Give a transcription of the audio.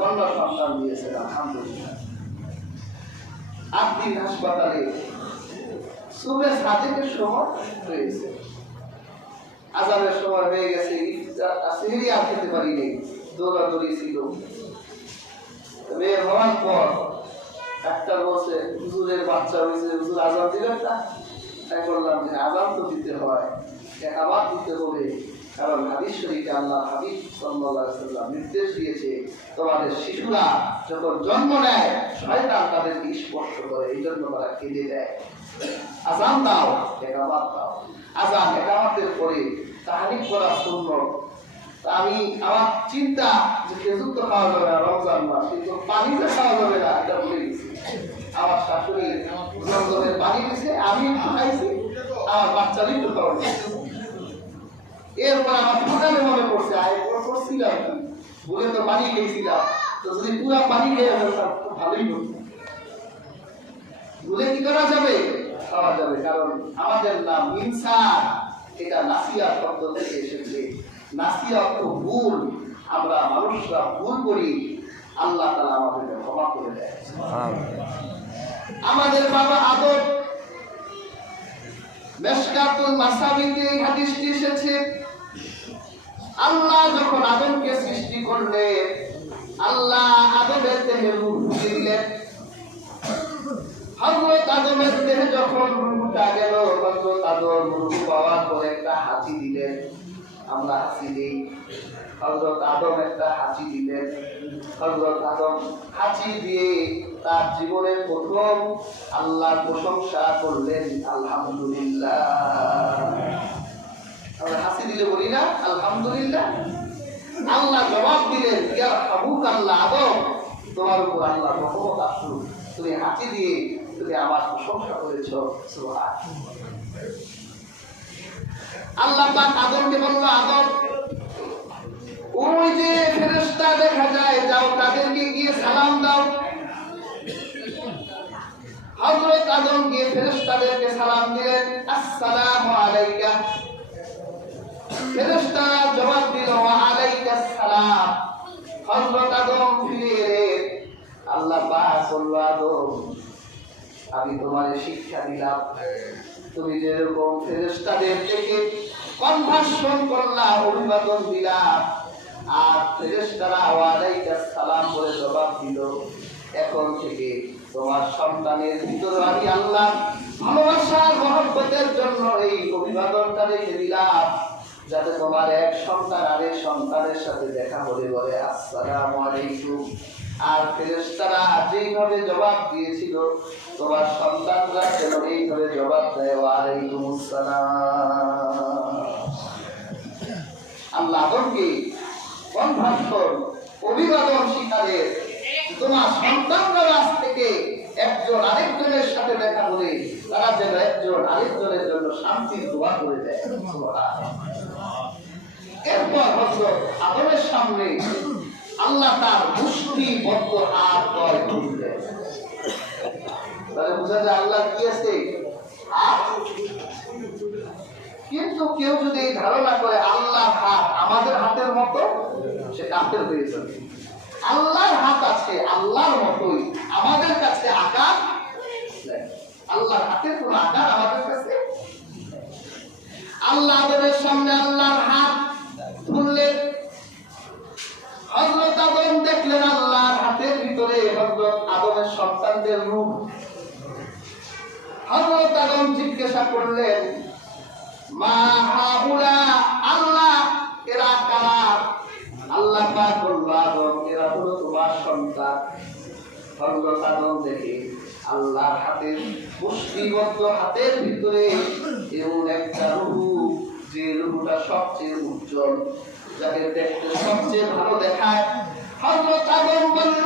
কন্যা সন্তান দিয়েছেন আলহামদুলিল্লাহ। 8 দিন হাসপাতালে সুবে সাদেকের সময় হয়েছে, আজানের সময় হয়ে গেছে, সেহেরি আর খেতে পারিনি, দৌড়াদৌড়ি ছিল। মেয়ে হওয়ার পর ডাক্তার বলছে হুজুরের বাচ্চা হয়েছে, হুজুর আজান দিলেন না? তাই বললাম যে আজান তো দিতে হয়, আবার দিতে হবে, কারণ হাদিস শরীফে আল্লাহ হাবিব সাল্লাল্লাহু আলাইহি ওয়াসাল্লাম নির্দেশ দিয়েছে তোমাদের শিশুরা যখন জন্ম নেয় শয়তান তাদেরকে স্পর্শ করে, এই জন্য তারা কেঁদে দেয়। আজান দাও, একামত দাও। আজান একামতের পরে তাহরিক করা সুন্নাত। আমি আমার চিন্তা যে খেজুর তো খাওয়া যাবে না রমজান মাস, কিন্তু পানি তো খাওয়া যাবে না, এটা ভুলে গেছি। আমার শাশুড়ি জমজমের পানি দিছে, আমি একটু খাইছি, আমার বাচ্চারই একটু খাওয়া দিয়েছে। এরপর আমার সকালে মনে পড়ছে করছিলাম ভুলে তো পানি খেয়েছিলাম, তো যদি পুরা পানি খেয়ে ফেলতাম খুব ভালোই হতো। ভুলে কি করা যাবে? খাওয়া যাবে, কারণ আমাদের নাম ইনসান, এটা নাসিয়া শব্দ থেকে এসেছে। নাসিয়া অর্থ ভুল, আমরা মানুষরা ভুল করি, আল্লাহ তাআলা আমাদেরকে ক্ষমা করে দেয়। আমাদের বাবা আদম, মিশকাতুল মাসাবিতে এই হাদিসটি এসেছে। আল্লাহ যখন আদমকে সৃষ্টি করলেন, আল্লাহ আদমের দেহে রূহ ঢুকিয়ে দিলেন। হযরত আদমের দেহে যখন রূহটা গেল, হযরত আদম রূহ পাওয়ার পরে একটা হাঁচি দিলেন। আমরা হাঁচি দিই, হযরত আদম একটা হাঁচি দিলেন। হযরত আদম হাঁচি দিয়ে তার জীবনের প্রথম আল্লাহর প্রশংসা করলেন, আলহামদুলিল্লাহ। আমরা হাসি দিলে বলি না আলহামদুলিল্লাহ? আল্লাহ জবাব দিলেন, ইয়া হাবুক আল্লাহ, আদম তোমার উপর আল্লাহ রহমত আসুক, তুমি হাসি দিয়ে তুমি আমার প্রশংসা করেছ। সুবহানাল্লাহ। আল্লাহ পাক আদমকে বলল, আদম ওই যে ফেরেশতা দেখা যায়, যাও তাদেরকে গিয়ে সালাম দাও। হযরত আদম গিয়ে ফেরেশতাদেরকে সালাম দিলেন, আসসালামু আলাইকা। ফেরেশতারা জবাব দিল, ওয়া আলাইকাস সালাম। হযরত আদম ফিরে এলেন, আল্লাহ পাক বলল, আদম আমি তোমারে শিক্ষা দিলাম, তুমি যেরকম ফেরেশতাদের থেকে কনভার্সন করলা, অভিবাদন দিলা, আর ফেরেশতারা ওয়া আলাইকাস সালাম বলে জবাব দিল, এখন থেকে তোমার সন্তানের ভিতরে আমি আল্লাহ ভালোবাসার মহব্বতের জন্য এই অভিবাদনটা রেখে দিলাম, যাতে তোমার এক সন্তান আরেক সন্তানের সাথে দেখা হলে বলে আসসালামু আলাইকুম। আর ফেরেশতারা যেইভাবে জবাব দিয়েছিল, তোমার সন্তানরা যেন এইভাবে জবাব দেয়, ওয়া আলাইকুমুস সালাম। আল্লাহ আদমকে কনভার্সন, অভিবাদন শিখালে তোমার সন্তানরা আজ থেকে একজন আরেকজনের সাথে দেখা হলে তারা যেন একজন আরেকজনের জন্য শান্তির দোয়া করে দেয়। এরপর হযরত আদমের সামনে আল্লাহ তার মুষ্টিবদ্ধ হাত ধরে তুললেন। তাহলে বোঝা যায় আল্লাহ কি আছে? হাত। কিন্তু কেউ যদি এই ধারণা করে আল্লাহর হাত আমাদের হাতের মতো, সে কাফের হয়ে যাবে। আল্লাহর হাত আছে আল্লাহর মতোই, আমাদের কাছে আকার, আল্লাহর হাতের কোন আকার আমাদের কাছে। আল্লাহ আদমের সামনে আল্লাহর হাত তুললেন। হযরত আদম দেখলেন আল্লাহর হাতের ভিতরে হযরত আদমের সন্তানদের রূহ। হযরত আদম জিজ্ঞাসা করলেন, মা হাউলা, আল্লাহ এরা কারা? আল্লাহ পাক বলল, আদম এরা হলো তোমার সন্তান। হযরত আদম দেখে আল্লাহর হাতের মুষ্টিবদ্ধ হাতের ভিতরে এমন একটা রূহ, যে রূহটা সবচেয়ে উজ্জ্বল, যাকে দেখতে সবচেয়ে ভালো দেখায়। হযরত আদম বলল,